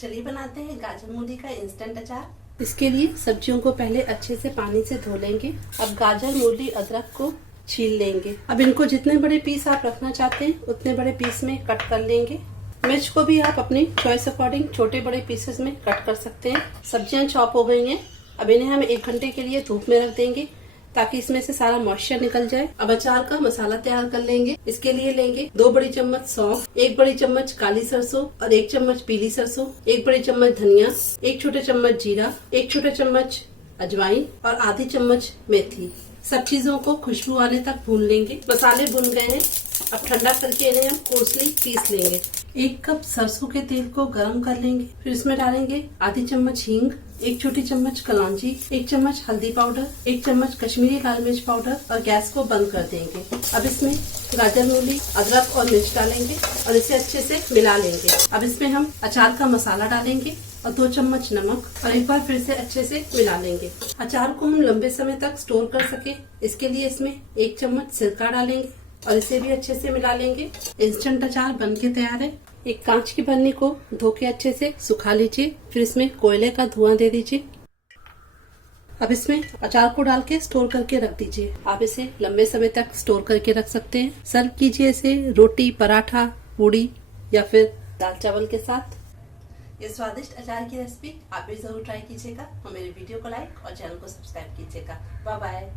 चलिए बनाते हैं गाजर मूली का इंस्टेंट अचार। इसके लिए सब्जियों को पहले अच्छे से पानी से धो लेंगे। अब गाजर मूली अदरक को छील लेंगे। अब इनको जितने बड़े पीस आप रखना चाहते हैं उतने बड़े पीस में कट कर लेंगे। मिर्च को भी आप अपनी चॉइस अकॉर्डिंग छोटे बड़े पीसेस में कट कर सकते हैं। सब्जियां चॉप हो गई हैं। अब इन्हें हम 1 घंटे के लिए धूप में रख देंगे ताकि इसमें से सारा मॉइस्चर निकल जाए। अब अचार का मसाला तैयार कर लेंगे। इसके लिए लेंगे 2 बड़ी चम्मच सौंफ, 1 बड़ी चम्मच काली सरसों और 1 चम्मच पीली सरसों, 1 बड़ी चम्मच धनिया, 1 छोटे चम्मच जीरा, 1 छोटे चम्मच अजवाइन और आधी चम्मच मेथी। सब चीजों को खुशबू आने तक भून लेंगे। मसाले भुन गए हैं। अब ठंडा करके इन्हें हम कोसली पीस लेंगे। 1 कप सरसों के तेल को गरम कर लेंगे। फिर इसमें डालेंगे आधी चम्मच हींग, 1 छोटी चम्मच कलौंजी, 1 चम्मच हल्दी पाउडर, 1 चम्मच कश्मीरी लाल मिर्च पाउडर और गैस को बंद कर देंगे। अब इसमें गाजर मूली अदरक और मिर्च डालेंगे और इसे अच्छे से मिला लेंगे। अब इसमें हम अचार का मसाला डालेंगे और 2 चम्मच नमक और एक बार फिर से अच्छे से मिला लेंगे। अचार को हम लंबे समय तक स्टोर कर सके इसके लिए इसमें 1 चम्मच सिरका डालेंगे और इसे भी अच्छे से मिला लेंगे। इंस्टेंट अचार बनके तैयार है। एक कांच की बर्नी को धो के अच्छे से सुखा लीजिए। फिर इसमें कोयले का धुआं दे दीजिए। अब इसमें अचार को डाल के स्टोर करके रख दीजिए। आप इसे लंबे समय तक स्टोर करके रख सकते हैं। सर्व कीजिए इसे रोटी, पराठा, पूड़ी या फिर दाल चावल के साथ। ये स्वादिष्ट अचार की रेसिपी आप भी जरूर ट्राई कीजिएगा और मेरे वीडियो को लाइक और चैनल को सब्सक्राइब कीजिएगा। Bye bye.